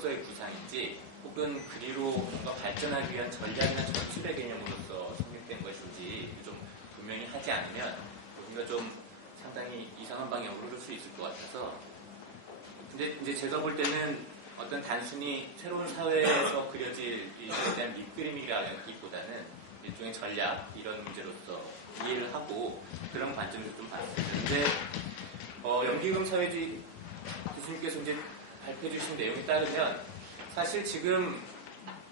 사회로서의 구상인지 혹은 그리로 뭔가 발전하기 위한 전략이나 전술의 개념으로서 성립된 것인지 좀 분명히 하지 않으면 우리가 좀 상당히 이상한 방향으로 흐를 수 있을 것 같아서, 근데 이제 제가 볼 때는 어떤 단순히 새로운 사회에서 그려질 이에 대한 밑그림이라기보다는 일종의 전략 이런 문제로서 이해를 하고 그런 관점에서 좀 봤습니다. 근데 연기금 사회주의 교수님께서 이제 발표해 주신 내용에 따르면 사실 지금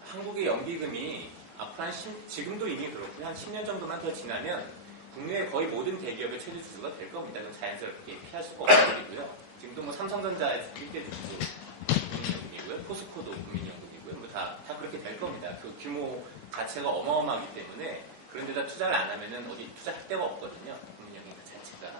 한국의 연기금이 앞으로 지금도 이미 그렇고 한 10년 정도만 더 지나면 국내의 거의 모든 대기업의 최대 주주가 될 겁니다. 그럼 자연스럽게 피할 수가 없는 일이고요. 지금도 뭐 삼성전자의 1대 주주 국민연금이고요. 포스코도 국민연금이고요. 뭐 다 그렇게 될 겁니다. 그 규모 자체가 어마어마하기 때문에 그런 데다 투자를 안 하면은 어디 투자할 데가 없거든요. 국민연금 자체가.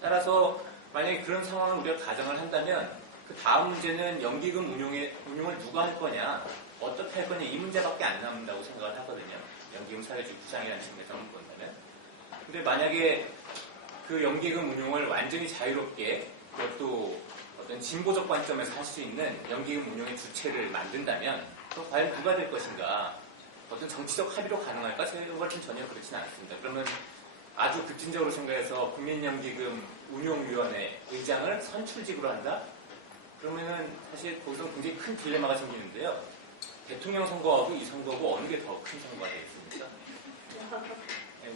따라서 만약에 그런 상황을 우리가 가정을 한다면 그 다음 문제는 연기금 운용을 누가 할 거냐, 어떻게 할 거냐 이 문제밖에 안 남는다고 생각을 하거든요. 연기금 사회주의 구상이라는 측면에서 본다면. 근데 만약에 그 연기금 운용을 완전히 자유롭게 그것도 어떤 진보적 관점에서 할 수 있는 연기금 운용의 주체를 만든다면 그럼 과연 누가 될 것인가? 어떤 정치적 합의로 가능할까? 제가 볼 땐 전혀 그렇지는 않습니다. 그러면 아주 급진적으로 생각해서 국민연기금 운용위원회 의장을 선출직으로 한다? 그러면은 사실 거기서 굉장히 큰 딜레마가 생기는데요. 대통령 선거하고 이 선거하고 어느 게 더 큰 선거가 되겠습니까?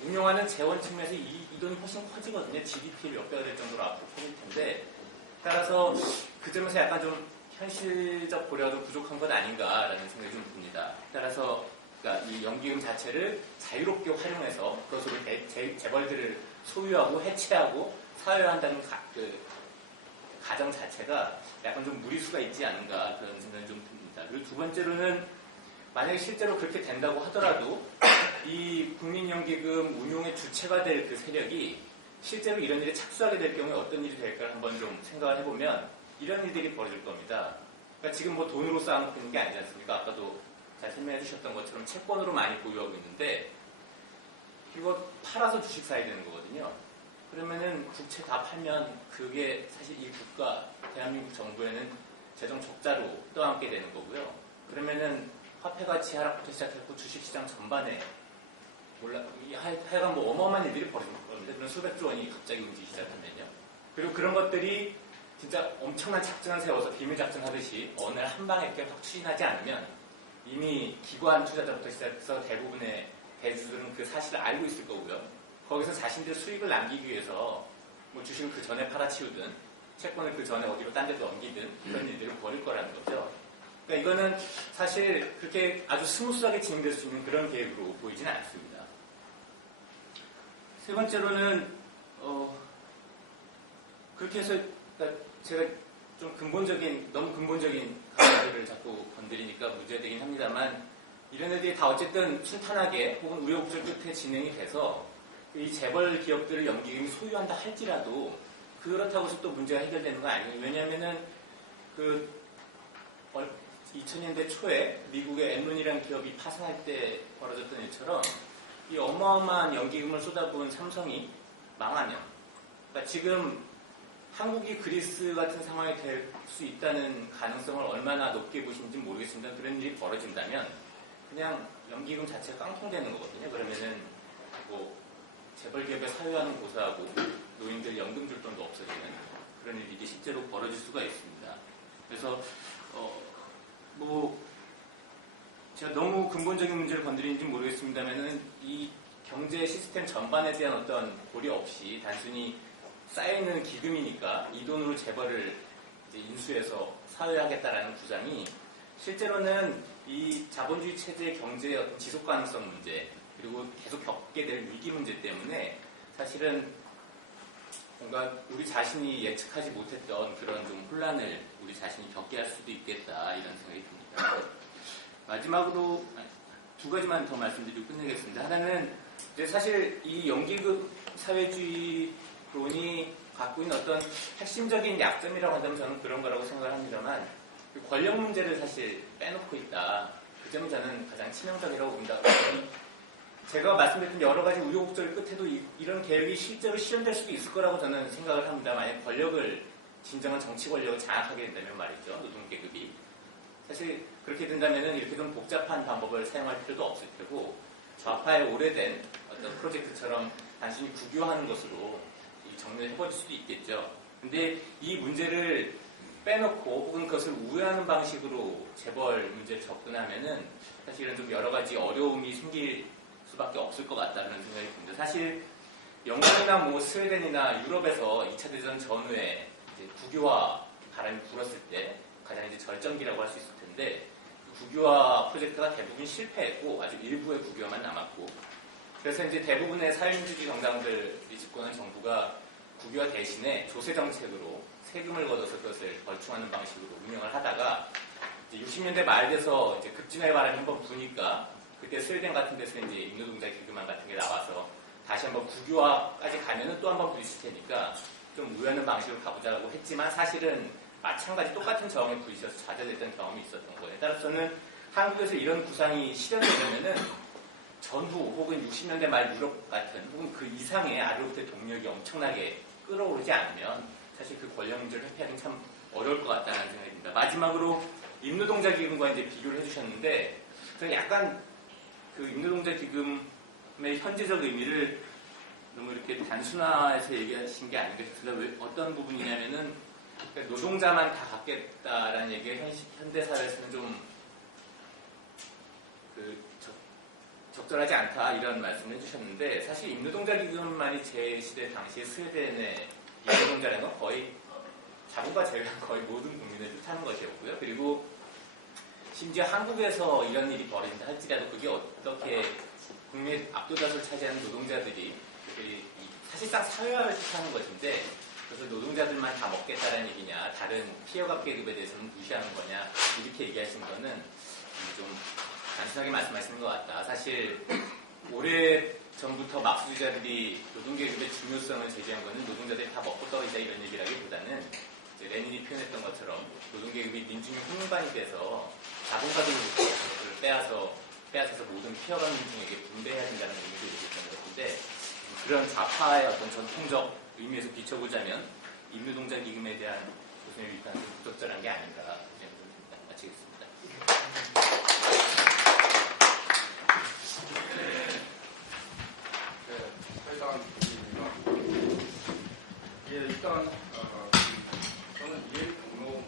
운영하는 재원 측면에서 이 돈이 훨씬 커지거든요. GDP를 몇 배가 될 정도로 앞으로 커질 텐데, 따라서 그 점에서 약간 좀 현실적 고려가 좀 부족한 것 아닌가라는 생각이 좀 듭니다. 따라서 그러니까 이 연기금 자체를 자유롭게 활용해서 그것으로 재벌들을 소유하고 해체하고 사회화한다는 가정 자체가 약간 좀 무리수가 있지 않은가 그런 생각이 좀 듭니다. 그리고 두 번째로는 만약에 실제로 그렇게 된다고 하더라도 이 국민연기금 운용의 주체가 될 그 세력이 실제로 이런 일에 착수하게 될 경우에 어떤 일이 될까를 한번 좀 생각을 해보면 이런 일들이 벌어질 겁니다. 그러니까 지금 뭐 돈으로 쌓아놓고 있는 게 아니지 않습니까? 아까도 잘 설명해 주셨던 것처럼 채권으로 많이 보유하고 있는데 이거 팔아서 주식 사야 되는 거거든요. 그러면은 국채 다 팔면 그게 사실 이 국가, 대한민국 정부에는 재정 적자로 떠안게 되는 거고요. 그러면은 화폐 가치 하락부터 시작했고 주식시장 전반에 하여간 뭐 어마어마한 일들이 벌어질 겁니다. 그런 수백조 원이 갑자기 움직이기 시작하면요. 그리고 그런 것들이 진짜 엄청난 작전을 세워서 비밀 작전 하듯이 어느 날 한 방에 이렇게 확 추진하지 않으면 이미 기관 투자자부터 시작해서 대부분의 대주주들은 그 사실을 알고 있을 거고요. 거기서 자신들 수익을 남기기 위해서 뭐 주식을 그 전에 팔아치우든 채권을 그 전에 어디로 딴 데도 옮기든 이런 일들을 벌일 거라는 거죠. 그러니까 이거는 사실 그렇게 아주 스무스하게 진행될 수 있는 그런 계획으로 보이지는 않습니다. 세 번째로는 그렇게 해서 그러니까 제가 좀 너무 근본적인 가치들을 자꾸 건드리니까 문제가 되긴 합니다만 이런 애들이 다 어쨌든 순탄하게 혹은 우여곡절 끝에 진행이 돼서 이 재벌 기업들을 연기금이 소유한다 할지라도 그렇다고 해서 또 문제가 해결되는 거 아니에요. 왜냐하면은 2000년대 초에 미국의 엔론이라는 기업이 파산할 때 벌어졌던 일처럼 이 어마어마한 연기금을 쏟아부은 삼성이 망하면, 그러니까 지금 한국이 그리스 같은 상황이 될 수 있다는 가능성을 얼마나 높게 보시는지 모르겠습니다. 그런 일이 벌어진다면 그냥 연기금 자체가 깡통되는 거거든요. 그러면은 뭐 재벌 기업에 사유하는 고사하고 노인들 연금 줄 돈도 없어지는 그런 일이 실제로 벌어질 수가 있습니다. 그래서 제가 너무 근본적인 문제를 건드리는지 모르겠습니다만은 이 경제 시스템 전반에 대한 어떤 고려 없이 단순히 쌓여있는 기금이니까 이 돈으로 재벌을 이제 인수해서 사회하겠다라는 구상이 실제로는 이 자본주의 체제의 경제의 어떤 지속 가능성 문제 그리고 계속 겪게 될 위기 문제 때문에 사실은 뭔가 우리 자신이 예측하지 못했던 그런 좀 혼란을 우리 자신이 겪게 할 수도 있겠다 이런 생각이 듭니다. 마지막으로 두 가지만 더 말씀드리고 끝내겠습니다. 하나는 이제 사실 이 연기금 사회주의론이 갖고 있는 어떤 핵심적인 약점이라고 한다면 저는 그런 거라고 생각을 합니다만 권력 문제를 사실 빼놓고 있다. 그 점이 저는 가장 치명적이라고 봅니다. 제가 말씀드렸던 여러 가지 우여곡절 끝에도 이런 계획이 실제로 실현될 수도 있을 거라고 저는 생각을 합니다. 만약 권력을 진정한 정치 권력을 장악하게 된다면 말이죠. 노동계급이. 사실 그렇게 된다면은 이렇게 좀 복잡한 방법을 사용할 필요도 없을 테고 좌파의 오래된 어떤 프로젝트처럼 단순히 국유화하는 것으로 정리를 해버릴 수도 있겠죠. 근데 이 문제를 빼놓고 혹은 그것을 우회하는 방식으로 재벌 문제를 접근하면은 사실은 좀 여러 가지 어려움이 생길 수밖에 없을 것 같다는 생각이 듭니다. 사실 영국이나 뭐 스웨덴이나 유럽에서 2차 대전 전후에 이제 국유화 바람이 불었을 때 가장 이제 절정기라고 할 수 있을 텐데 국유화 프로젝트가 대부분 실패했고 아주 일부의 국유화만 남았고 그래서 이제 대부분의 사회민주주의 정당들이 집권한 정부가 국유화 대신에 조세 정책으로 세금을 걷어서 그것을 벌충하는 방식으로 운영을 하다가 이제 60년대 말 돼서 이제 급진화의 바람이 한번 부니까 그때 스웨덴 같은 데서 이제 임노동자 기금안 같은 게 나와서 다시 한번 국유화까지 가면은 또 한번 부딪힐 테니까 좀 우회하는 방식으로 가보자고 했지만 사실은 마찬가지 똑같은 저항에 부딪혀서 좌절됐던 경험이 있었던 거예요. 따라서는 한국에서 이런 구상이 실현되려면은 전후 혹은 60년대 말 유럽 같은 혹은 그 이상의 아르로트의 동력이 엄청나게 끌어오르지 않으면 사실 그 권력 문제를 회피하기는 참 어려울 것 같다는 생각이 듭니다. 마지막으로 임노동자 기금과 이제 비교를 해주셨는데 저는 약간 그 임노동자 기금의 현재적 의미를 너무 이렇게 단순화해서 얘기하신 게 아닌가 싶습니다. 왜, 어떤 부분이냐면은 그러니까 노동자만 다 갖겠다라는 얘기가 현대 사회에서는 좀 적절하지 않다 이런 말씀을 해주셨는데 사실 임노동자 기금만이 제 시대 당시에 스웨덴의 임노동자라는 건 거의 자본가 제외한 거의 모든 국민을 뜻하는 것이었고요. 그리고 심지어 한국에서 이런 일이 벌어진다 할지라도 그게 어떻게 국민의 압도다수를 차지하는 노동자들이 사실상 사회화를 뜻하는 것인데 그래서 노동자들만 다 먹겠다는 얘기냐 다른 피해가 계급에 대해서는 무시하는 거냐 이렇게 얘기하시는 거는 좀 단순하게 말씀하시는 것 같다. 사실 오래 전부터 막스주의자들이 노동계급의 중요성을 제기한 것은 노동자들이 다 먹고 떨어지자 이런 얘기라기보다는 이제 레닌이 표현했던 것처럼 노동계급이 민중의 훈훈반이 돼서 자본가들로부터 그것을 빼앗아서 모든 피어간 민중에게 분배해야 된다는 의미도 얘기했던 것 같은데 그런 좌파의 어떤 전통적 의미에서 비춰보자면 임노동자 기금에 대한 교수님의 비판은 부적절한 게 아닌가 생각합니다. 마치겠습니다. 예, 일단 저는 이해의 경로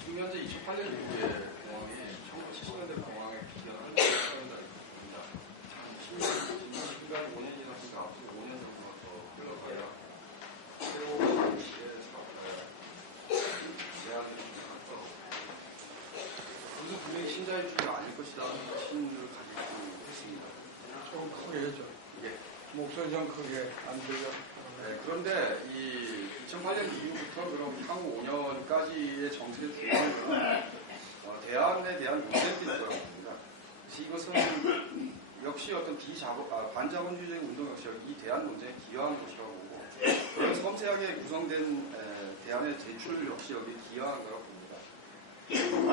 지금 현재 2008년 이후에 공항이 1970년대 공항에 기여하는 겁니다. 10년, 5년이나 앞으로 5년 정도가 더 흘러가야 새로운 제안들이 나왔죠. 그것은 분명히 신자유주의가 아닐 것이다 하는 신을 가지고 했습니다. 좀 크게 해줘. 예. 목소리 좀 크게 안 들려. 네, 그런데 이 2008년 이후부터 그럼 향후 5년까지의 정책의 중심은 대안에 대한 문제점이 있다고 봅니다. 그래서 이것은 역시 어떤 반자본주의적인 운동 역시 이 대안 문제에 기여하는 것이라고 보고 그런 섬세하게 구성된 대안의 제출 역시 여기에 기여하는 거라고 봅니다.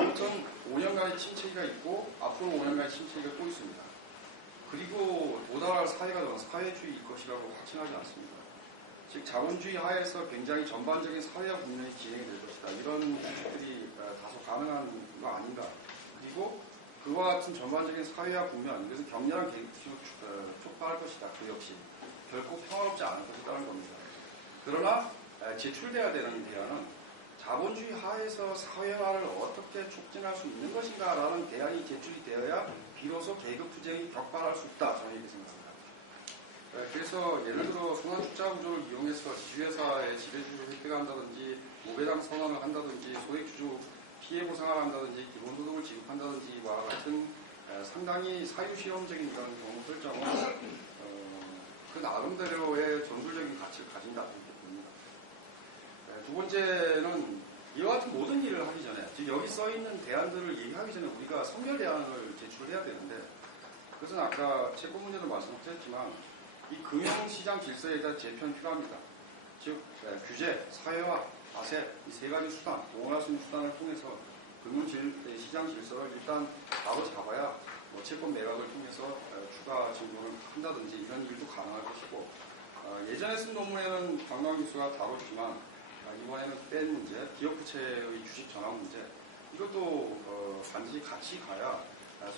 아무튼 5년간의 침체기가 있고 앞으로 5년간의 침체기가 또 있습니다. 그리고 도달할 사회가 저는 사회주의일 것이라고 확신하지 않습니다. 즉 자본주의 하에서 굉장히 전반적인 사회화 분명히 진행이 될 것이다. 이런 추측들이 다소 가능한 거 아닌가. 그리고 그와 같은 전반적인 사회화 국면, 이것은 격렬한 계급이 촉발할 것이다. 그 역시 결코 평화롭지 않을 것이라는 겁니다. 그러나 제출돼야 되는 대안은 자본주의 하에서 사회화를 어떻게 촉진할 수 있는 것인가라는 대안이 제출이 되어야 비로소 계급투쟁이 격발할 수 있다. 저는 이렇게 생각합니다. 그래서 예를 들어 순환투자 구조를 이용해서 지주회사의 지배주를 획득한다든지 무배당 선언을 한다든지 소액주주 피해 보상을 한다든지 기본소득을 지급한다든지와 같은 상당히 사유실험적인 그런 경우 설정은 그 나름대로의 전술적인 가치를 가진다 이렇게 봅니다. 두 번째는 이와 같은 모든 일을 하기 전에 즉 여기 써있는 대안들을 얘기하기 전에 우리가 선별 대안을 제출해야 되는데 그것은 아까 채권 문제도 말씀드렸지만 이 금융시장 질서에 대한 재편이 필요합니다. 즉 규제, 사회화, 과세 이 세 가지 수단, 동원할 수 있는 수단을 통해서 금융시장 질서를 일단 바로 잡아야 채권 매각을 통해서 추가 증권을 한다든지 이런 일도 가능할 것이고 예전에 쓴 논문에는 박노한 교수가 다뤘지만 이번에는 뺀 문제, 기업 부채의 주식 전환 문제 이것도 반드시 같이 가야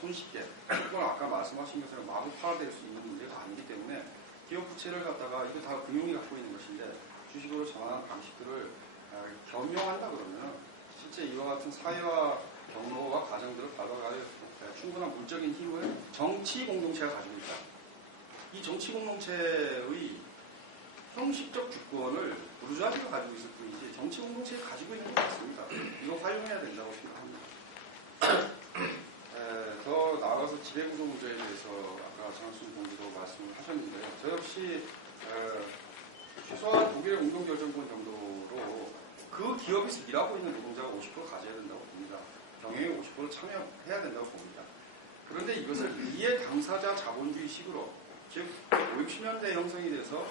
손쉽게 이건 아까 말씀하신 것처럼 마구 팔아댈 수 있는 문제가 아니기 때문에 기업 부채를 갖다가 이거 다 금융이 갖고 있는 것인데 주식으로 전환하는 방식들을 겸용한다 그러면 실제 이와 같은 사회와 경로와 과정들을 받아갈 충분한 물적인 힘을 정치 공동체가 가지고 있다. 이 정치 공동체의 형식적 주권을 부르주아들이 가지고 있을 뿐이지 정치 공동체가 가지고 있는 것 같습니다. 이거 활용해야 된다고 생각합니다. 더 나아가서 지배구조 문제에 대해서 아까 장학순 동지도 말씀을 하셨는데요. 저 역시 최소한 독일의 운동결정권 정도로 그 기업에서 일하고 있는 노동자가 50% 가져야 된다고 봅니다. 경영에 50% 참여해야 된다고 봅니다. 그런데 이것을 이해 당사자 자본주의식으로 즉 5, 60년대 형성이 돼서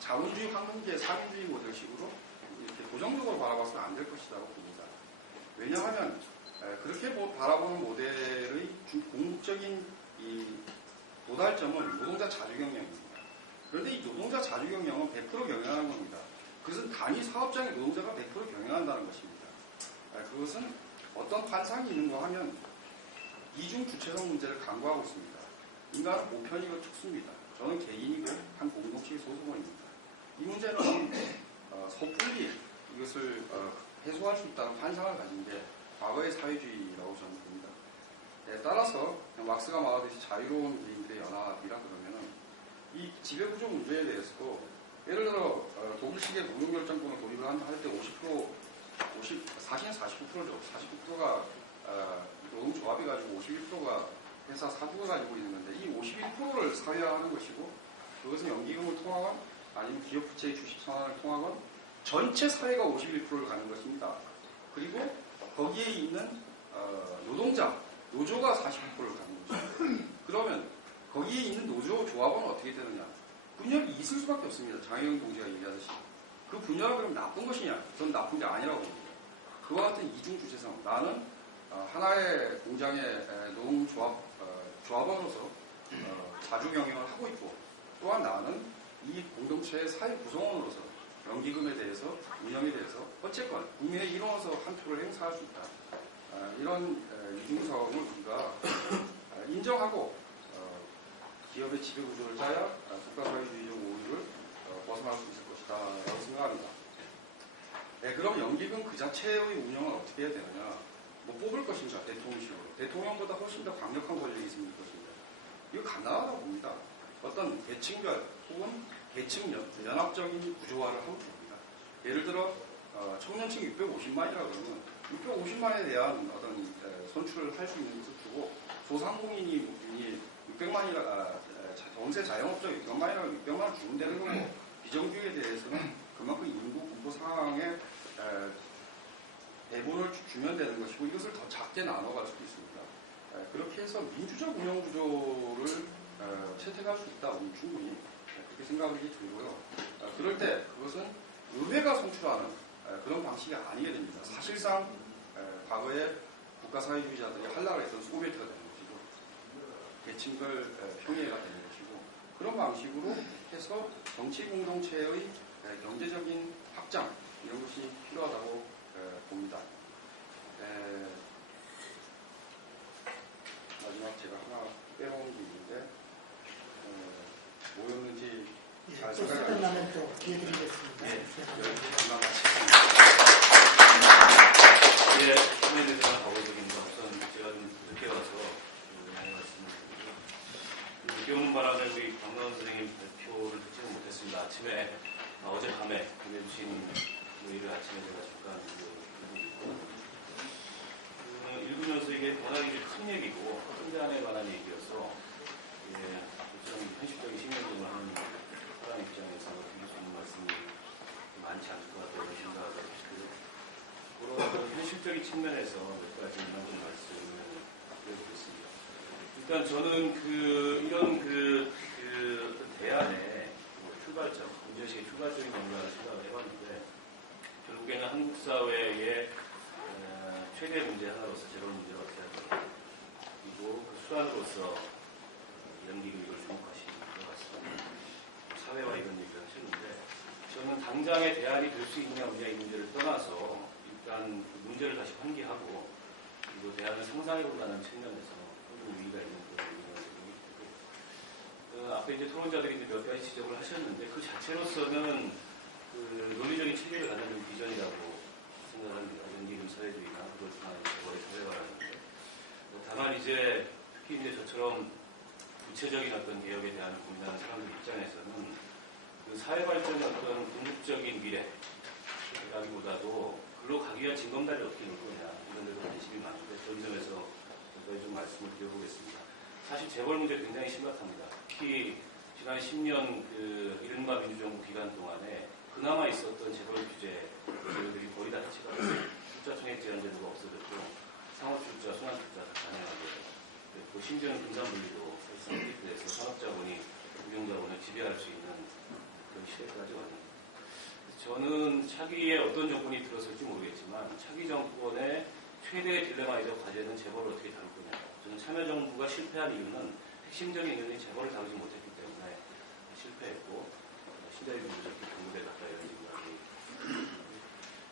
자본주의 황금기의 사회주의 모델식으로 이렇게 고정적으로 바라봐서는 안 될 것이라고 봅니다. 왜냐하면 그렇게 바라보는 모델의 궁극적인 이 도달점은 노동자 자주경영입니다. 그런데 이 노동자 자주경영은 100% 경영하는 겁니다. 그것은 단위 사업장의 노동자가 100% 경영한다는 것입니다. 그것은 어떤 환상이 있는가 하면 이중 주체성 문제를 강구하고 있습니다. 인간은 보편이고 특수입니다. 저는 개인이고 한 공동체의 소수원입니다. 이 문제는 섣불리 이것을 해소할 수 있다는 환상을 가진 게 과거의 사회주의라고 저는 봅니다. 따라서 막스가 말하듯이 자유로운 개인들의 연합이라 그러면은 이 지배구조 문제에 대해서도 예를 들어 독일식의 노동결정권을 도입을 할 때 40%죠. 49%가 노동조합이 가지고 51%가 회사 사부가 가지고 있는데 이 51%를 사회화하는 것이고 그것은 연기금을 통하건 아니면 기업 부채의 주식 상환을 통하건 전체 사회가 51%를 가는 것입니다. 그리고 거기에 있는 노동자, 노조가 49%를 가는 것입니다. 그러면 거기에 있는 노조 조합은 어떻게 되느냐? 분열이 있을 수밖에 없습니다. 장혜영 동지가 얘기하듯이. 그 분열은 그럼 나쁜 것이냐? 저는 나쁜 게 아니라고 봅니다. 그와 같은 이중 주체성. 나는 하나의 공장의 조합원으로서 자주 경영을 하고 있고 또한 나는 이 공동체의 사회 구성원으로서 연기금에 대해서 운영에 대해서 어쨌건 국민의 일원으로서 한 표를 행사할 수 있다. 이런 이중성을 우리가 인정하고 기업의 지배구조를 짜야 국가사회주의적 오류를 벗어날 수 있을 것이다 라고 생각합니다. 그럼 연기금 그 자체의 운영은 어떻게 해야 되느냐? 뭐 뽑을 것인가? 대통령식으로. 대통령보다 훨씬 더 강력한 권력이 있을 것인가? 이거 간단하다고 봅니다. 어떤 계층별 혹은 계층 연합적인 구조화를 하고 봅니다. 예를 들어 청년층 650만이라 그러면 650만에 대한 어떤 선출을 할 수 있는 것을 두고 소상공인이 600만이라 전세 자영업자 600만이라고 600만을 주면 되는 거고 비정규에 대해서는 그만큼 인구 분포 상황에 배분을 주면 되는 것이고 이것을 더 작게 나눠갈 수도 있습니다. 그렇게 해서 민주적 운영 구조를 채택할 수 있다. 충분히 그렇게 생각이 들고요. 그럴 때 그것은 의회가 선출하는 그런 방식이 아니게 됩니다. 사실상 과거에 국가사회주의자들이 하려고 했던 소비에트가 되는 것이고 계층별 평의회가 되는 것이고 그런 방식으로 해서 정치 공동체의 경제적인 확장 이런 것이 필요하다고 봅니다. 마지막 제가 하나 빼놓은 게 있는데 뭐였는지 잘 생각이 안 나요. 끝나면 또 기회 드리겠습니다. 금방 마치겠습니다. 예, 신에 대해서 가보적인 것 우선 제가 좀 늦게 와서 많이 말씀을 드리고요. 늦게 오는 바람에 우리 강남원 선생님 발표를 듣지는 못했습니다. 아침에 어젯밤에 보내주신 일요일 아침에 제가 잠깐 읽고 읽으면서 이게 워낙 큰 얘기고 혼란에 관한 얘기여서 좀 현실적인 시민들을 하는 사람 입장에서 드릴 수 있는 말씀이 많지 않을 것 같다는 생각을 그런 현실적인 측면에서 몇 가지만 좀 말씀을 드려보겠습니다. 일단 저는 이런 대안의 출발점, 문제의식의 출발점이 뭔가를 생각을 해봤는데 결국에는 한국 사회의 최대 문제 하나로서 재벌 문제가 어떻게 할까 그리고 그 수단으로서 연기금 이걸 주목하시는 것 같습니다. 사회화 이런 얘기를 하셨는데 저는 당장의 대안이 될 수 있느냐 없느냐 이 문제를 떠나서 일단 그 문제를 다시 환기하고 그리고 대안을 상상해본다는 측면에서 좀 의의가 있는 그런 생각이 들고 앞에 이제 토론자들이 이제 몇 가지 지적을 하셨는데 그 자체로서는 그 논리적인 체계를 갖는 비전이라고 생각합니다. 연기금 사회주의나 그것만 재벌의 사회화라는 게. 다만 이제 특히 이제 저처럼 구체적인 어떤 개혁에 대한 고민하는 사람들 입장에서는 그 사회 발전의 어떤 궁극적인 미래라기보다도 글로 가기 위한 징검다리를 어떻게 놓을 거냐 이런 데도 관심이 많은데 그런 점에서 여기까지 좀 말씀을 드려보겠습니다. 사실 재벌 문제 굉장히 심각합니다. 특히 지난 10년 그 이른바 민주정부 기간 동안에 그나마 있었던 재벌 규제들이 거의 다 해체가 됐어요. 출자 총액 제한 제도가 없어졌고 상업출자, 순환출자 다 가능하게 됐고 심지어는 분산분리도 설립돼서 산업자본이 금융자본을 지배할 수 있는 그런 시대까지 왔습니다. 저는 차기에 어떤 정권이 들어설지 모르겠지만 차기 정권의 최대의 딜레마이자 과제는 재벌을 어떻게 다룰 거냐. 저는 참여정부가 실패한 이유는 핵심적인 이유는 재벌을 다루지 못했기 때문에 실패했고 신자유주의 경부대 갔다 이런 생각이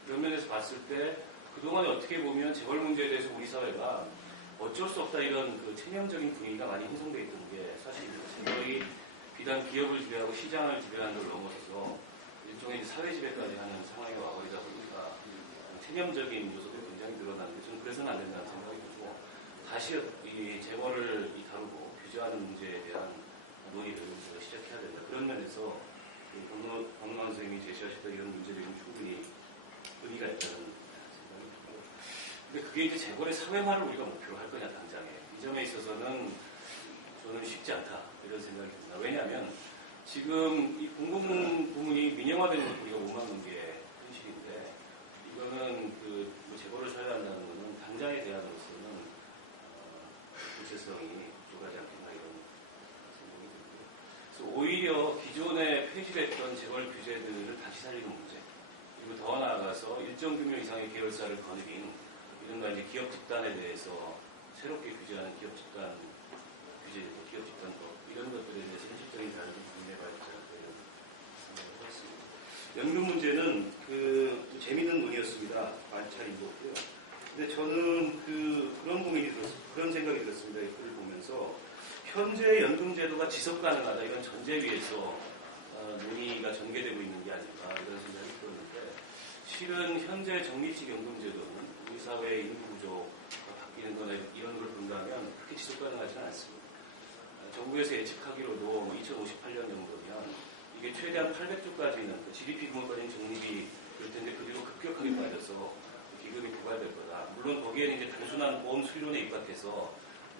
그런 면에서 봤을 때 그동안에 어떻게 보면 재벌 문제에 대해서 우리 사회가 어쩔 수 없다 이런 그 체념적인 분위기가 많이 형성되어 있던 게 사실입니다. 재벌이 비단 기업을 지배하고 시장을 지배하는 걸 넘어서서 일종의 사회 지배까지 하는 상황에 와버리다 보니까 체념적인 요소들이 굉장히 늘어나는데 저는 그래서는 안 된다는 생각이 들고 다시 이 재벌을 다루고 규제하는 문제에 대한 논의를 시작해야 된다. 그런 면에서 박노환 선생님이 제시하셨던 이런 문제들이 충분히 의미가 있다는 생각이 들고 근데 그게 이제 재벌의 사회화를 우리가 목표로 할 거냐 당장에 이 점에 있어서는 저는 쉽지 않다 이런 생각이 듭니다. 왜냐하면 지금 이 공공 부문이 민영화되는 걸 우리가 못 막는 게 현실인데 이거는 그 재벌을 사회한다는 거는 당장의 대안으로서는 구체성이 부족하지 않겠나 이런 생각이 듭니다. 그래서 오히려 기존에 폐지됐던 재벌 규제들을 다시 살리는 문제 그리고 더 나아가서 일정 규모 이상의 계열사를 거느린 이른바 이제 기업 집단에 대해서 새롭게 규제하는 기업 집단 규제제도, 기업 집단법 이런 것들에 대해서 현실적인 다른 고민해봐야 되지 않을까 이런 생각을 했습니다. 연금 문제는 그 재미있는 논의였습니다. 관찰인도 없고요. 근데 저는 그런 고민이 들었습니다. 그런 생각이 들었습니다. 이 글을 보면서 현재 연금 제도가 지속 가능하다 이런 전제 위에서 논의가 전개되고 있는 게 아닌가 이런 생각이 들었는데 실은 현재 적립식 연금 제도는 우리 사회의 인구 구조가 바뀌는 거나 이런 걸 본다면 그렇게 지속 가능하지는 않습니다. 정부에서 예측하기로도 2058년 정도면 이게 최대한 800조까지는 GDP 규모까지는 적립이 될 텐데 그 뒤로 급격하게 빠져서 기금이 고갈될 거다. 물론 거기에는 이제 단순한 보험 수리론에 입각해서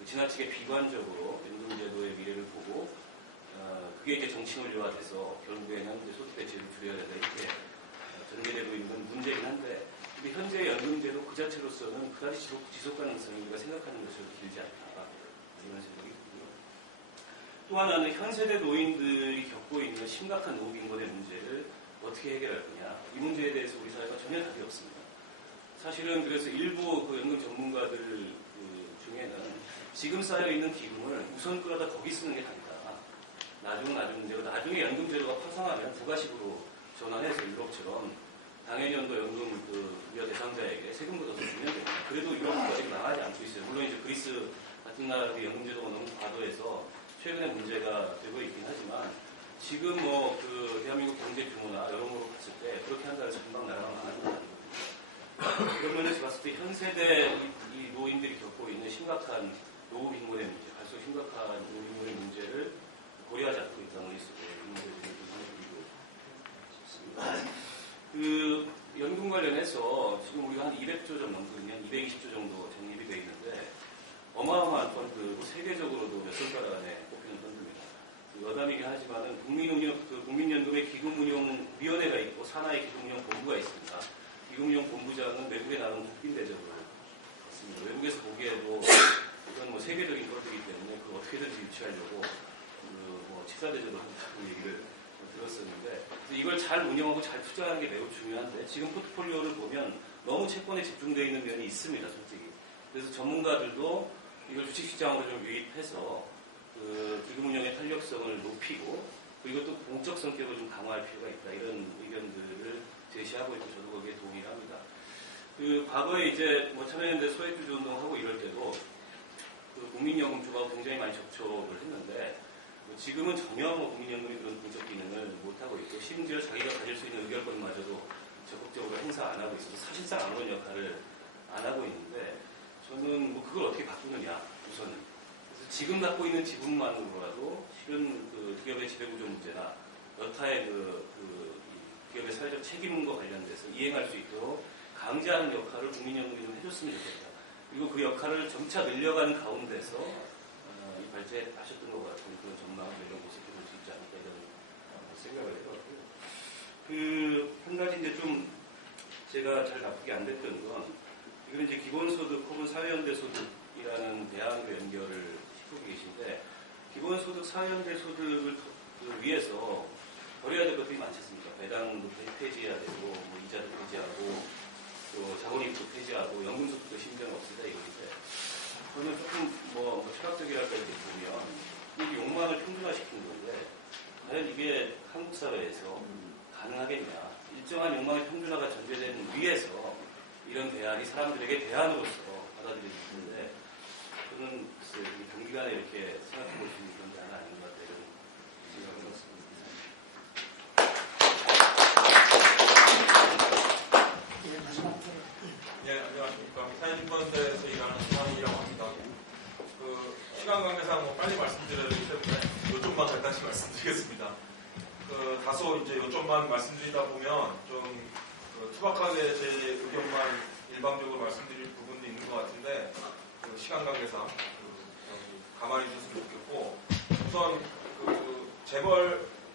지나치게 비관적으로 연금제도의 미래를 보고 그게 이제 정치 논리화돼서 결국에는 이제 소득 대체를 줄여야 된다 이렇게 전개되고 있는 문제이긴 한데 근데 현재 연금제도 그 자체로서는 그다지 지속 가능성이 우리가 생각하는 것처럼 길지 않다 이런 생각이 들고요. 또 하나는 현 세대 노인들이 겪고 있는 심각한 노후 빈곤의 문제를 어떻게 해결할 거냐 이 문제에 대해서 우리 사회가 전혀 답이 없습니다. 사실은 그래서 일부 그 연금 전문가들 중에는 지금 쌓여있는 기금을 우선 끌어다 거기 쓰는 게 답이다. 나중은 문제고 나중에 연금제도가 파산하면 부가식으로 전환해서 유럽처럼 당해년도 연금 부여 대상자에게 세금보다 더 주면 됩니다. 그래도 유럽도 아직 나가지 않고 있어요. 물론 이제 그리스 같은 나라의 연금제도가 너무 과도해서 최근에 문제가 되고 있긴 하지만 지금 대한민국 경제 규모나 여러모로 봤을 때 그렇게 한다고 해서 금방 나라가 망하는 건 아니거든요. 그런 면에서 봤을 때 현 세대 이 노인들이 겪고 있는 심각한 노후 빈곤의 문제, 갈수록 심각한 노후 빈곤의 문제를 고려하지 않고 있다는 것이 있어요. 이 문제를 좀 하셔드리고 연금 관련해서 지금 우리가 한 200조 정도 넘거든요. 220조 정도 적립이 되어 있는데 어마어마한 펀드, 세계적으로도 몇 손가락 안에 꼽히는 펀드입니다. 여담이긴 하지만은 국민연금의 기금운용위원회가 있고 산하의 기금운용본부가 있습니다. 기금운용본부장은 외국에 나온 국빈 대접을 했습니다. 외국에서 보기에도 이건 세계적인 펀드이기 때문에 그걸 어떻게든지 유치하려고 치사 대접을 한다는 얘기를 들었었는데 이걸 잘 운영하고 잘 투자하는 게 매우 중요한데 지금 포트폴리오를 보면 너무 채권에 집중되어 있는 면이 있습니다, 솔직히. 그래서 전문가들도 이걸 주식시장으로 좀 유입해서 기금 운영의 탄력성을 높이고 그리고 또 공적 성격을 좀 강화할 필요가 있다. 이런 의견들을 제시하고 있고 저도 거기에 동의를 합니다. 그 과거에 이제 뭐 참여연대 소외주주 운동하고 이럴 때도 그 국민연금 쪽하고 굉장히 많이 접촉을 했는데 뭐 지금은 전혀 뭐 국민연금이 그런 공적 기능을 못하고 있고 심지어 자기가 가질 수 있는 의결권마저도 적극적으로 행사 안 하고 있어서 사실상 아무런 역할을 안 하고 있는데 저는 뭐 그걸 어떻게 바꾸느냐 우선은 그래서 지금 갖고 있는 지분만으로라도 실은 그 기업의 지배구조 문제나 여타의 이 기업의 사회적 책임과 관련돼서 이행할 수 있도록 강제하는 역할을 국민연금이 좀 해줬으면 좋겠다. 그리고 그 역할을 점차 늘려가는 가운데서 이 발제하셨던 것 같은 그런 전망을 이런 모습을 볼 수 있지 않을까 이런 생각을 해봤고요. 한 가지 이제 좀 제가 잘 납득이 안 됐던 건 이건 이제 기본소득 혹은 사회연대 소득이라는 대안으로 연결을 시키고 계신데 기본소득, 사회연대 소득을 위해서 버려야 될 것들이 많지 않습니까? 배당도 폐지해야 되고 뭐 이자도 폐지하고 또 자본이익도 폐지하고 연금소득도 심지어는 없애자 이건데 저는 조금 뭐 철학적이랄까 이렇게 보면 이게 욕망을 평준화시키는 건데 과연 이게 한국 사회에서 가능하겠냐? 일정한 욕망의 평준화가 전제된 위에서 이런 대안이 사람들에게 대안으로서 받아들여지는데 저는 글쎄 단기간에 이렇게 생각해 볼 수 있는 그런 대안은 아닌 것 같아요. 이런 생각을 해봤습니다. 네, 안녕하십니까. 사회인권대에서 일하는 사람이라고 합니다. 그 시간 관계상 뭐 빨리 말씀드려야 되기 때문에 요점만 간단히 말씀드리겠습니다. 다소 이제 요점만 말씀드리다 보면 좀 투박하게 제 의견만 일방적으로 말씀드릴 부분도 있는 것 같은데 시간 관계상 가만히 주셨으면 좋겠고 우선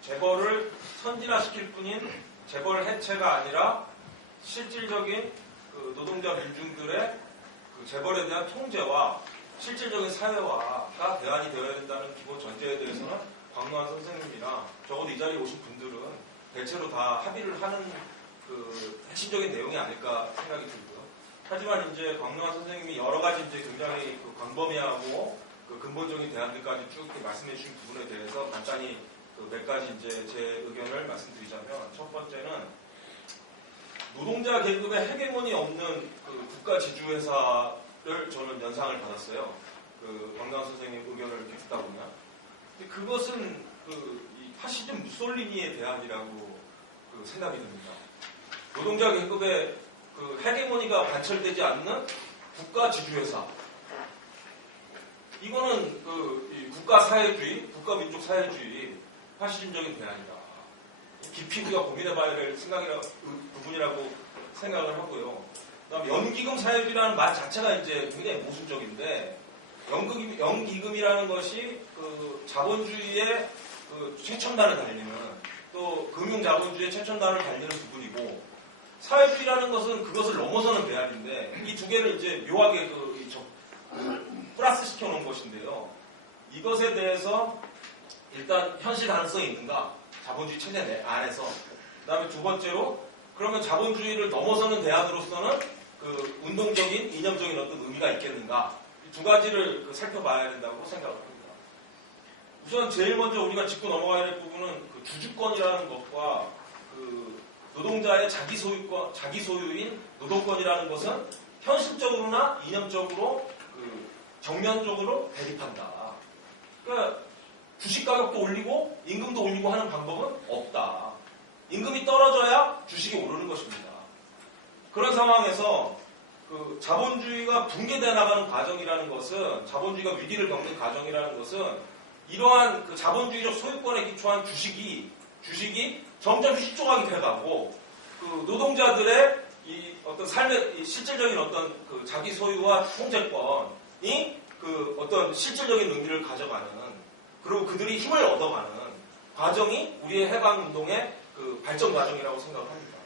재벌을 선진화시킬 뿐인 재벌 해체가 아니라 실질적인 노동자 민중들의 재벌에 대한 통제와 실질적인 사회화가 대안이 되어야 된다는 기본 전제에 대해서는 광노한 선생님이나 적어도 이 자리에 오신 분들은 대체로 다 합의를 하는 핵심적인 내용이 아닐까 생각이 들고요. 하지만 이제 광노한 선생님이 여러 가지 이제 굉장히 광범위하고 근본적인 대안들까지 쭉 이렇게 말씀해 주신 부분에 대해서 간단히 몇 가지 이제 제 의견을 말씀드리자면 첫 번째는 노동자 계급의 헤게모니 없는 국가 지주회사를 저는 연상을 받았어요. 광노한 선생님 의견을 이렇게 듣다 보면. 근데 그것은 이 파시즘 무솔리니의 대안이라고 생각이 듭니다. 노동자 계급의 헤게모니가 관철되지 않는 국가 지주회사. 이거는 이 국가 사회주의, 국가 민족 사회주의 파시즘적인 대안이다. 깊이 우리가 고민해봐야 될 부분이라고 생각을 하고요. 그다음 연기금 사회주의라는 말 자체가 이제 굉장히 모순적인데 연기금이라는 것이 자본주의의 최첨단을 달리는 또 금융자본주의의 최첨단을 달리는 부분이고 사회주의라는 것은 그것을 넘어서는 대안인데 이 두 개를 이제 묘하게 플러스 시켜놓은 것인데요. 이것에 대해서 일단 현실 가능성이 있는가? 자본주의 체제 내 안에서. 그 다음에 두 번째로 그러면 자본주의를 넘어서는 대안으로서는 운동적인 이념적인 어떤 의미가 있겠는가? 이 두 가지를 살펴봐야 된다고 생각을 합니다. 우선 제일 먼저 우리가 짚고 넘어가야 될 부분은 주주권이라는 것과 노동자의 자기 소유인 노동권이라는 것은 현실적으로나 이념적으로 정면적으로 대립한다. 그러니까 주식 가격도 올리고 임금도 올리고 하는 방법은 없다. 임금이 떨어져야 주식이 오르는 것입니다. 그런 상황에서 자본주의가 붕괴되어 나가는 과정이라는 것은 자본주의가 위기를 겪는 과정이라는 것은 이러한 자본주의적 소유권에 기초한 주식이 점점 실종하게 돼가고 노동자들의 이 어떤 삶의 실질적인 어떤 자기 소유와 통제권이 어떤 실질적인 의미를 가져가는 그리고 그들이 힘을 얻어가는 과정이 우리의 해방운동의 발전 과정이라고 생각을 합니다.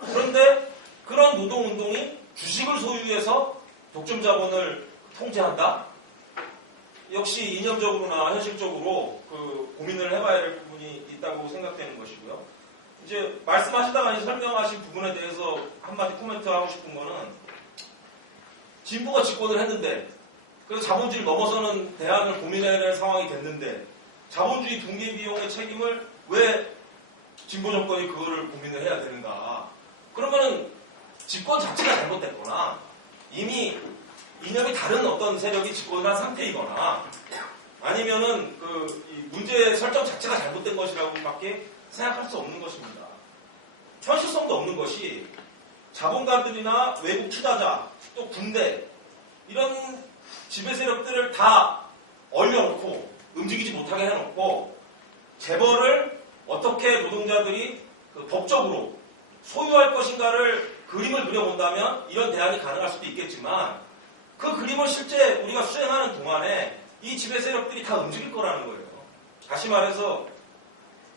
그런데 그런 노동운동이 주식을 소유해서 독점자본을 통제한다? 역시 이념적으로나 현실적으로 고민을 해봐야 할 부분이 있다고 생각되는 것이고요. 이제 말씀하시다가 설명하신 부분에 대해서 한마디 코멘트 하고 싶은 거는 진보가 집권을 했는데 그래서 자본주의를 넘어서는 대안을 고민해야 될 상황이 됐는데 자본주의 붕괴 비용의 책임을 왜 진보 정권이 그거를 고민을 해야 되는가? 그러면은 집권 자체가 잘못됐거나 이미 이념이 다른 어떤 세력이 집권한 상태이거나 아니면은 이 문제 설정 자체가 잘못된 것이라고밖에 생각할 수 없는 것입니다. 현실성도 없는 것이 자본가들이나 외국 투자자 또 군대 이런 지배 세력들을 다 얼려놓고 움직이지 못하게 해놓고 재벌을 어떻게 노동자들이 법적으로 소유할 것인가를 그림을 그려본다면 이런 대안이 가능할 수도 있겠지만 그 그림을 실제 우리가 수행하는 동안에 이 지배 세력들이 다 움직일 거라는 거예요. 다시 말해서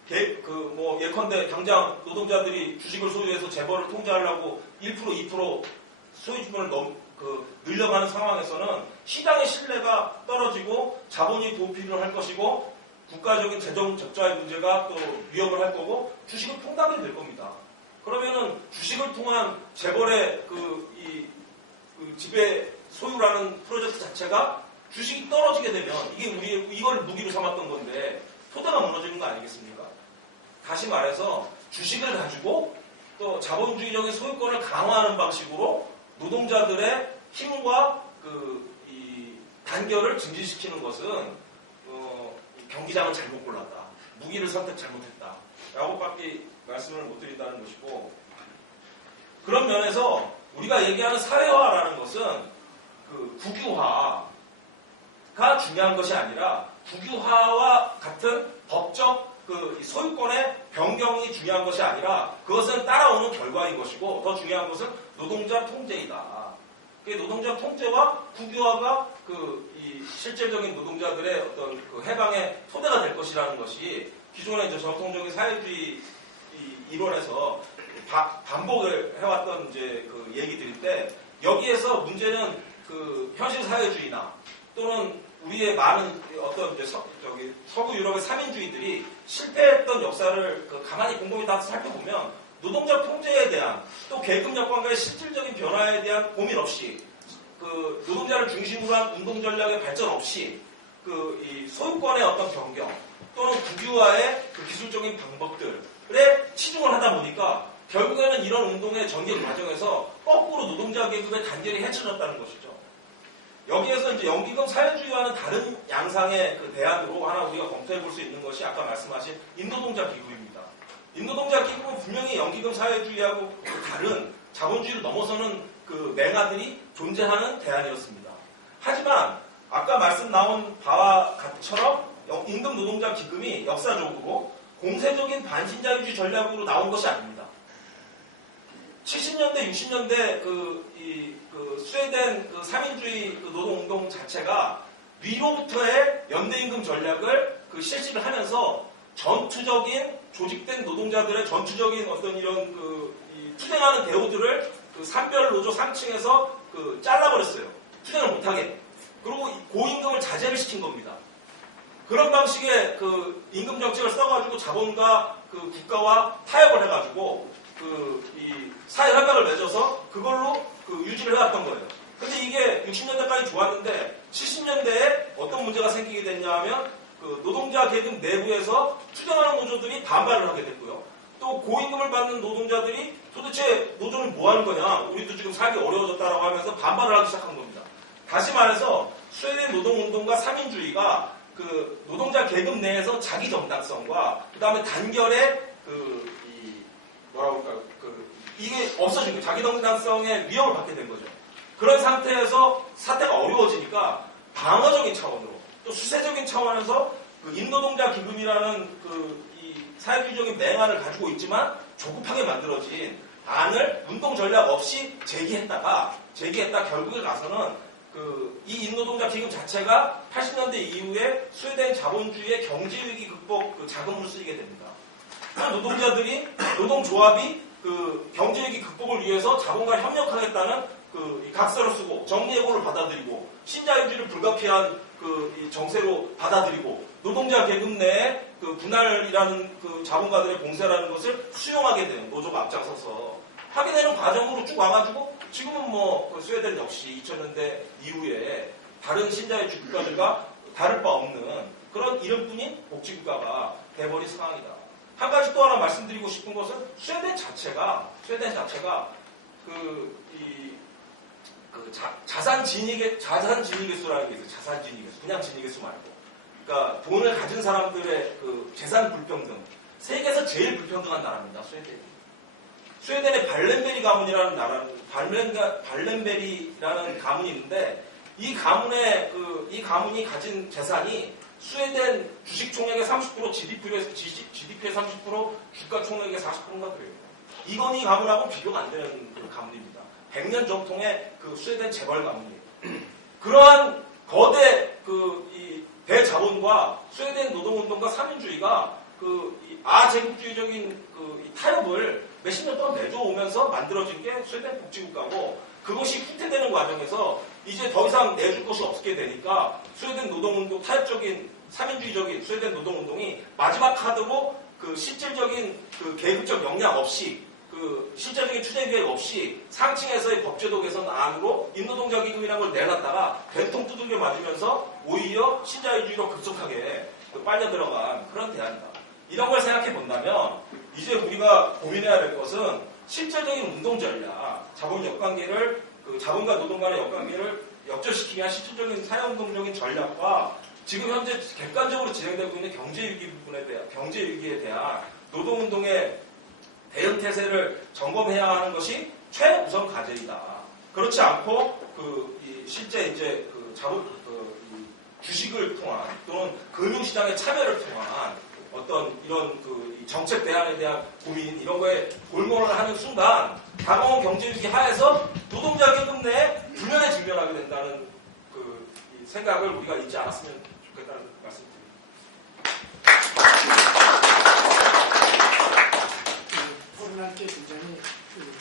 예컨대 당장 노동자들이 주식을 소유해서 재벌을 통제하려고 1%, 2% 소유주권을 늘려가는 상황에서는 시장의 신뢰가 떨어지고 자본이 도피를 할 것이고 국가적인 재정 적자의 문제가 또 위협을 할 거고 주식을 폭락이 될 겁니다. 그러면은 주식을 통한 재벌의 지배 소유라는 프로젝트 자체가 주식이 떨어지게 되면 이걸 무기로 삼았던 건데 토대가 무너지는 거 아니겠습니까? 다시 말해서 주식을 가지고 또 자본주의적인 소유권을 강화하는 방식으로 노동자들의 힘과 이 단결을 증진시키는 것은 경기장을 잘못 골랐다. 무기를 선택 잘못했다. 라고밖에 말씀을 못 드린다는 것이고 그런 면에서 우리가 얘기하는 사회화라는 것은 국유화가 중요한 것이 아니라 국유화와 같은 법적 소유권의 변경이 중요한 것이 아니라 그것은 따라오는 결과인 것이고 더 중요한 것은 노동자 통제이다. 노동자 통제와 국유화가 이 실질적인 노동자들의 어떤 해방의 토대가 될 것이라는 것이 기존의 이제 전통적인 사회주의 이론에서 반복을 해왔던 이제 얘기들인데 여기에서 문제는 현실 사회주의나 또는 우리의 많은 어떤 이제 서구 유럽의 삼인주의들이 실패했던 역사를 가만히 곰곰이 다 살펴보면 노동자 통제에 대한 또 계급 여건과의 실질적인 변화에 대한 고민 없이 노동자를 중심으로 한 운동 전략의 발전 없이 이 소유권의 어떤 변경 또는 국유화의 기술적인 방법들에 치중을 하다 보니까 결국에는 이런 운동의 전개 과정에서 거꾸로 노동자 계급의 단결이 해쳐졌다는 것이죠. 여기에서 이제 연기금 사회주의와는 다른 양상의 대안으로 하나 우리가 검토해 볼 수 있는 것이 아까 말씀하신 인노동자 기구입니다. 인노동자 기구는 분명히 연기금 사회주의하고 다른 자본주의를 넘어서는 맹아들이 존재하는 대안이었습니다. 하지만 아까 말씀 나온 바와 같처럼 임금 노동자 기금이 역사적으로 공세적인 반신자유주의 전략으로 나온 것이 아닙니다. 70년대, 60년대 스웨덴 3인주의 노동운동 자체가 위로부터의 연대임금 전략을 실시를 하면서 전투적인 조직된 노동자들의 전투적인 어떤 이런 투쟁하는 대우들을 산별 노조 3층에서 잘라버렸어요. 투쟁을 못하게. 그리고 고임금을 자제를 시킨 겁니다. 그런 방식의 임금 정책을 써가지고 자본과 국가와 타협을 해가지고 이 사회 협약을 맺어서 그걸로 유지를 해왔던 거예요. 근데 이게 60년대까지 좋았는데 70년대에 어떤 문제가 생기게 됐냐 하면 노동자 계급 내부에서 투쟁하는 노조들이 반발을 하게 됐고요. 또 고임금을 받는 노동자들이 도대체 노조는 뭐 하는 거냐, 우리도 지금 살기 어려워졌다라고 하면서 반발을 하기 시작한 겁니다. 다시 말해서 스웨덴 노동운동과 3인주의가 노동자 계급 내에서 자기 정당성과 그 다음에 단결의 이게 없어진 거예요. 자기 정당성의 위협을 받게 된 거죠. 그런 상태에서 사태가 어려워지니까 방어적인 차원으로 또 수세적인 차원에서 임노동자 기금이라는 이 사회주의적인 맹안을 가지고 있지만 조급하게 만들어진 안을 운동 전략 없이 제기했다 결국에 가서는 이 임노동자 기금 자체가 80년대 이후에 스웨덴 자본주의의 경제위기 극복 자금으로 쓰이게 됩니다. 노동자들이 노동조합이 경제위기 극복을 위해서 자본과 협력하겠다는 각서를 쓰고 정리해고를 받아들이고 신자유주의를 불가피한 이 정세로 받아들이고 노동자 계급 내에 분할이라는 자본가들의 공세라는 것을 수용하게 되는 노조가 앞장서서 하게 되는 과정으로 쭉 와가지고 지금은 스웨덴 역시 2000년대 이후에 다른 신자유주의 국가들과 다를 바 없는 그런 이름뿐인 복지국가가 돼버린 상황이다. 한 가지 또 하나 말씀드리고 싶은 것은 스웨덴 자체가 자산 진위계수라는 게 있어요. 자산 진위계수. 그냥 진위계수 말고. 그러니까 돈을 가진 사람들의 그 재산 불평등. 세계에서 제일 불평등한 나라입니다. 스웨덴의 발렌베리 가문이라는 발렌베리라는 가문이 있는데 이 가문이 가진 재산이 스웨덴 주식 총액의 30%, GDP의 30%, 주가 총액의 40%인가 그래요. 이건희 가문하고 비교가 안 되는 그 가문입니다. 100년 전통의 그 스웨덴 재벌 가문이에요. 그러한 거대 이 대자본과 스웨덴 노동운동과 삼인주의가 아제국주의적인 이 타협을 몇십 년 동안 내줘오면서 만들어진 게 스웨덴 복지국가고 그것이 후퇴되는 과정에서 이제 더 이상 내줄 것이 없게 되니까 스웨덴 노동운동 타협적인 삼인주의적인 스웨덴 노동운동이 마지막 카드로 그 실질적인 그 계급적 역량 없이 그 실질적인 추대 계획 없이 상층에서의 법제도 개선 안으로 인노동자 기금이라는 걸 내놨다가 된통 두들겨 맞으면서 오히려 신자유주의로 급속하게 빨려 들어간 그런 대안이다. 이런 걸 생각해 본다면 이제 우리가 고민해야 될 것은 실질적인 운동 전략, 자본과 노동 간의 역관계를 역전시키기 위한 실질적인 사회운동적인 전략과 지금 현재 객관적으로 진행되고 있는 경제 위기에 대한 노동운동의 대응 태세를 점검해야 하는 것이 최우선 과제이다. 그렇지 않고 실제 이제 주식을 통한 또는 금융시장의 참여를 통한 어떤 이런 이 정책 대안에 대한 고민 이런 거에 골몰을 하는 순간 다가온 경제 위기 하에서 노동자 계급 내에 불면에 직면하게 된다는 이 생각을 우리가 잊지 않았으면 좋겠다는 말씀드립니다. 토론할 게 굉장히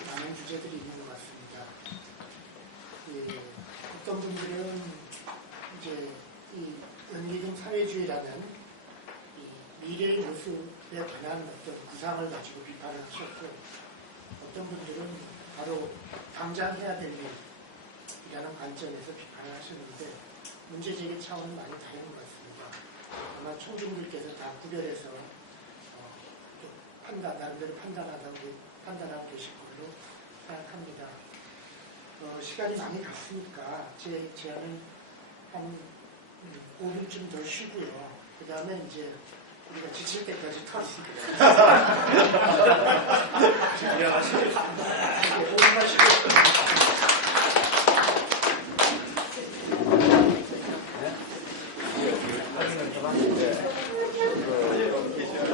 많은 주제들이 있는 것 같습니다. 어떤 분들은 이제 이 연기금 사회주의라는 미래의 모습에 관한 어떤 구상을 가지고 비판을 하셨고 어떤 분들은 바로 당장 해야 될 일이라는 관점에서 비판을 하셨는데 문제제기 차원은 많이 다른 것 같습니다. 아마 총중들께서 다 구별해서 나름대로 판단하고 계실 걸로 생각합니다. 시간이 많이 갔으니까 제 제안은 한 5분쯤 더 쉬고요. 그 다음에 이제 우리가 지칠 때까지 털었습니다.